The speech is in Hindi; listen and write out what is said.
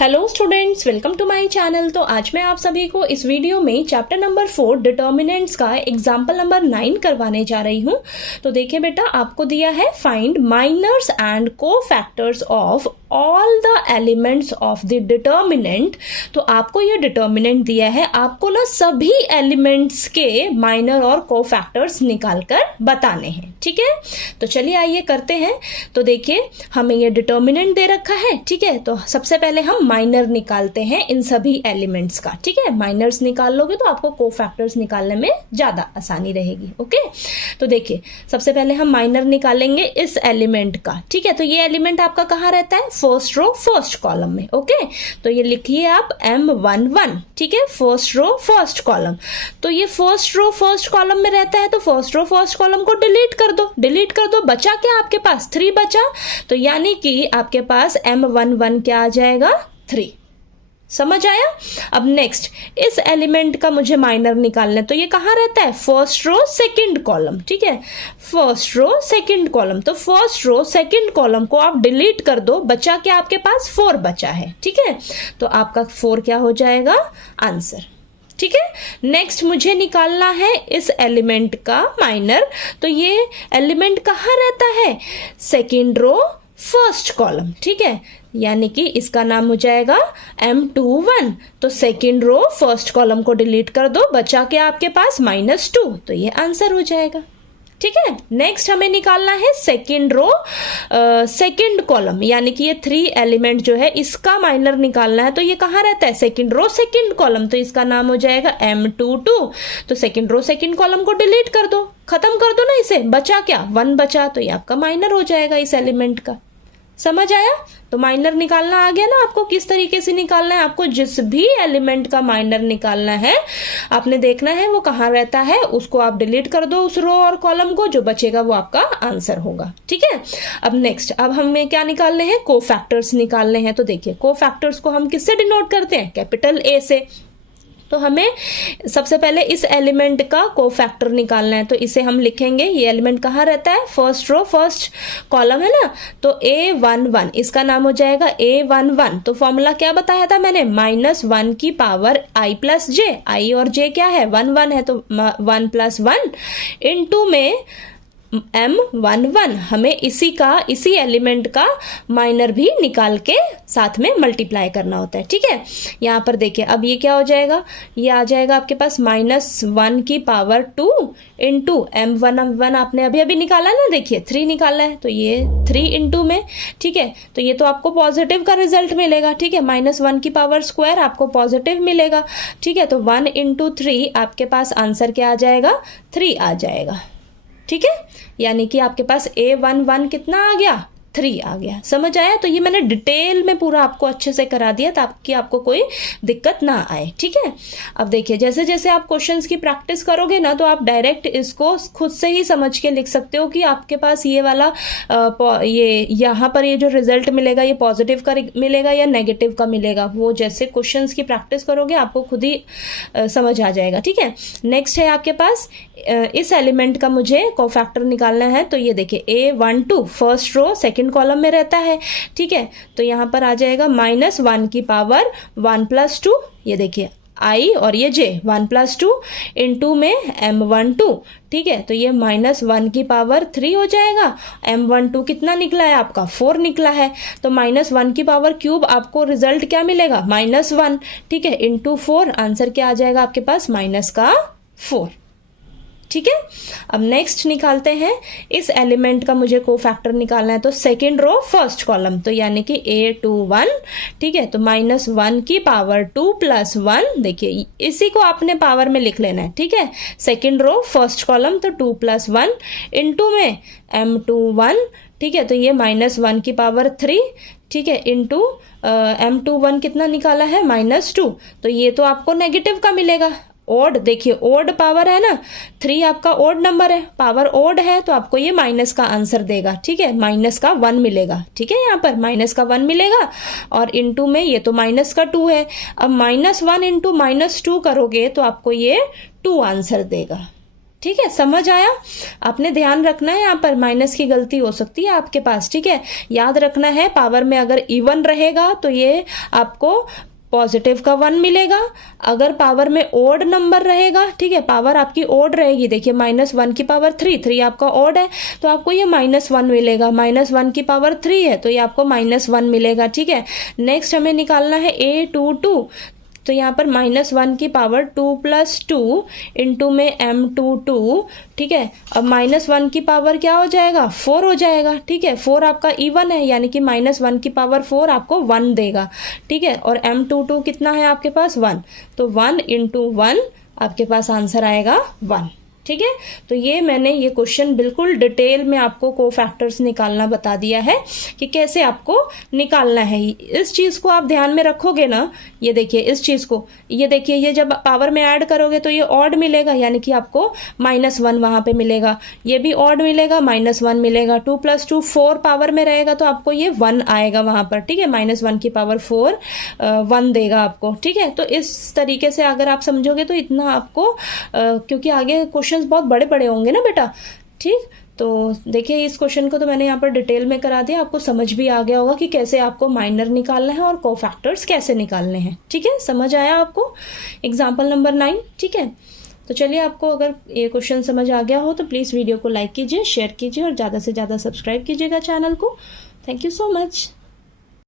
Hello students, welcome to my channel. तो आज मैं आप सभी को इस वीडियो में चैप्टर नंबर 4 डिटर्मिनेंट्स का एग्जाम्पल नंबर 9 करवाने जा रही हूँ। तो देखिए बेटा, आपको दिया है find minors and cofactors of all the elements of the determinant. तो आपको ये डिटर्मिनेंट दिया है, आपको ना सभी एलिमेंट्स के माइनर और कोफैक्टर्स निकाल कर बताने हैं। ठीक है, तो चलिए आइए करते हैं। तो देखिए, हमें ये डिटर्मिनेंट दे रखा है। ठीक है, तो सबसे पहले हम माइनर निकालते हैं इन सभी एलिमेंट्स का। ठीक है, माइनर्स निकाल लोगे तो आपको कोफैक्टर्स निकालने में ज्यादा आसानी रहेगी। ओके, तो देखिए सबसे पहले हम माइनर निकालेंगे इस एलिमेंट का। ठीक है, तो ये एलिमेंट आपका कहाँ रहता है? फर्स्ट रो फर्स्ट कॉलम में। ओके, तो ये लिखिए आप M11। ठीक है, फर्स्ट रो फर्स्ट कॉलम। तो ये फर्स्ट रो फर्स्ट कॉलम में रहता है, तो फर्स्ट रो फर्स्ट कॉलम को डिलीट कर दो। डिलीट कर दो, बचा क्या आपके पास? 3 बचा। तो यानी कि आपके पास M11 क्या आ जाएगा? 3। समझ आया? अब नेक्स्ट इस एलिमेंट का मुझे माइनर निकालना है, तो ये कहाँ रहता है? First row second column. ठीक है, फर्स्ट रो सेकंड कॉलम। तो फर्स्ट रो सेकंड कॉलम को आप डिलीट कर दो, बचा क्या आपके पास? 4 बचा है। ठीक है, तो आपका 4 क्या हो जाएगा? आंसर। ठीक है, नेक्स्ट मुझे निकालना है इस एलिमेंट का माइनर। तो ये एलिमेंट कहाँ रहता है? Second row first column. ठीक है, यानी कि इसका नाम हो जाएगा M21। तो सेकंड रो फर्स्ट कॉलम को डिलीट कर दो, बचा क्या आपके पास? -2। तो ये आंसर हो जाएगा। ठीक है, नेक्स्ट हमें निकालना है सेकंड रो सेकंड कॉलम, यानी कि ये 3 एलिमेंट जो है इसका माइनर निकालना है। तो ये कहाँ रहता है? Second row second column. तो इसका नाम हो जाएगा M22। तो सेकंड रो सेकंड कॉलम को डिलीट कर दो, खत्म कर दो ना इसे, बचा क्या? 1 बचा। तो ये आपका माइनर हो जाएगा इस एलिमेंट का। समझ आया? तो माइनर निकालना आ गया ना आपको, किस तरीके से निकालना है। आपको जिस भी एलिमेंट का माइनर निकालना है, आपने देखना है वो कहाँ रहता है, उसको आप डिलीट कर दो उस रो और कॉलम को, जो बचेगा वो आपका आंसर होगा। ठीक है, अब नेक्स्ट, अब हमें क्या निकालने हैं? कोफैक्टर्स निकालने हैं। तो देखिए, कोफैक्टर्स को हम किससे डिनोट करते हैं? कैपिटल A से। तो हमें सबसे पहले इस एलिमेंट का कोफैक्टर निकालना है। तो इसे हम लिखेंगे, ये एलिमेंट कहाँ रहता है? फर्स्ट रो फर्स्ट कॉलम है ना। तो A11, इसका नाम हो जाएगा A11। तो फॉर्मूला क्या बताया था मैंने? -1 की power I plus J। I और J क्या है? 1 1 है, तो 1 + 1 इनटू में M11। हमें इसी एलिमेंट का माइनर भी निकाल के साथ में मल्टीप्लाई करना होता है। ठीक है, यहाँ पर देखिए, अब ये क्या हो जाएगा? ये आ जाएगा आपके पास -1 की पावर 2 इंटू M11 आपने अभी अभी निकाला ना, देखिए 3 निकाला है, तो ये 3 इंटू में। ठीक है, तो ये तो आपको पॉजिटिव का रिजल्ट मिलेगा। ठीक है, -1 की पावर स्क्वायर आपको पॉजिटिव मिलेगा। ठीक है, तो 1 × 3 आपके पास आंसर क्या आ जाएगा? 3 आ जाएगा। ठीक है, यानी कि आपके पास A11 कितना आ गया? 3 आ गया। समझ आया? तो ये मैंने डिटेल में पूरा आपको अच्छे से करा दिया ताकि आपको कोई दिक्कत ना आए। ठीक है, अब देखिए, जैसे जैसे आप क्वेश्चंस की प्रैक्टिस करोगे ना, तो आप डायरेक्ट इसको खुद से ही समझ के लिख सकते हो कि आपके पास ये वाला ये यहाँ पर ये जो रिजल्ट मिलेगा, ये पॉजिटिव का मिलेगा या नेगेटिव का मिलेगा। वो जैसे क्वेश्चंस की प्रैक्टिस करोगे आपको खुद ही समझ आ जाएगा। ठीक है, नेक्स्ट है आपके पास इस एलिमेंट का मुझे कोफैक्टर निकालना है। तो ये देखिए, A12 first row second column में रहता है। ठीक है, तो यहाँ पर आ जाएगा -1 की पावर 1 + 2। ये देखिए I और ये J 1 + 2 इंटू में M12। ठीक है, तो ये -1 की पावर 3 हो जाएगा। M12 कितना निकला है आपका? 4 निकला है। तो -1 की पावर क्यूब आपको रिजल्ट क्या मिलेगा? -1। ठीक है, इंटू 4, आंसर क्या आ जाएगा आपके पास? -4। ठीक है, अब नेक्स्ट निकालते हैं इस एलिमेंट का मुझे कोफैक्टर निकालना है। तो सेकंड रो फर्स्ट कॉलम, तो यानी कि A21। ठीक है, तो -1 की पावर 2 + 1, देखिए इसी को आपने पावर में लिख लेना है। ठीक है, सेकंड रो फर्स्ट कॉलम, तो 2 + 1 इंटू में M21। ठीक है, तो ये -1 की पावर 3। ठीक है, इंटू M21 कितना निकाला है? -2। तो ये तो आपको नेगेटिव का मिलेगा। ओड, देखिए ओड पावर है ना, 3 आपका ओड नंबर है, पावर ओड है, तो आपको ये माइनस का आंसर देगा। ठीक है, -1 मिलेगा। ठीक है, यहाँ पर -1 मिलेगा और इंटू में ये तो -2 है। अब -1 × -2 करोगे तो आपको ये 2 आंसर देगा। ठीक है, समझ आया? आपने ध्यान रखना है, यहाँ पर माइनस की गलती हो सकती है आपके पास, ठीक है। याद रखना है पावर में अगर इवन रहेगा तो ये आपको पॉजिटिव का 1 मिलेगा। अगर पावर में ओड नंबर रहेगा, ठीक है, पावर आपकी ओड रहेगी, देखिए -1 की पावर 3 आपका ओड है तो आपको ये -1 मिलेगा। -1 की पावर 3 है तो ये आपको -1 मिलेगा, ठीक है। नेक्स्ट हमें निकालना है A22, तो यहाँ पर -1 की पावर 2 + 2 इंटू में M22, ठीक है। अब -1 की पावर क्या हो जाएगा, 4 हो जाएगा, ठीक है। 4 आपका इवन है यानी कि -1 की पावर 4 आपको 1 देगा, ठीक है। और M22 कितना है आपके पास, 1, तो 1 × 1 आपके पास आंसर आएगा 1, ठीक है। तो ये मैंने ये क्वेश्चन बिल्कुल डिटेल में आपको कोफैक्टर्स निकालना बता दिया है कि कैसे आपको निकालना है। इस चीज को आप ध्यान में रखोगे ना, ये देखिए इस चीज को, ये देखिए ये जब पावर में ऐड करोगे तो ये ऑड मिलेगा यानी कि आपको -1 वहां पे मिलेगा, ये भी ऑड मिलेगा, -1 मिलेगा। 2 + 2 4 पावर में रहेगा तो आपको ये 1 आएगा वहां पर, ठीक है। -1 की पावर 4 1 देगा आपको, ठीक है। तो इस तरीके से अगर आप समझोगे तो इतना आपको क्योंकि आगे क्वेश्चन बहुत बड़े बड़े होंगे ना बेटा, ठीक। तो देखिए इस क्वेश्चन को तो मैंने यहाँ पर डिटेल में करा दिया, आपको समझ भी आ गया होगा कि कैसे आपको माइनर निकालना है और कोफैक्टर्स कैसे निकालने हैं, ठीक है। समझ आया आपको एग्जाम्पल नंबर 9, ठीक है। तो चलिए, आपको अगर ये क्वेश्चन समझ आ गया हो तो प्लीज़ वीडियो को लाइक कीजिए, शेयर कीजिए और ज़्यादा से ज़्यादा सब्सक्राइब कीजिएगा चैनल को। Thank you so much.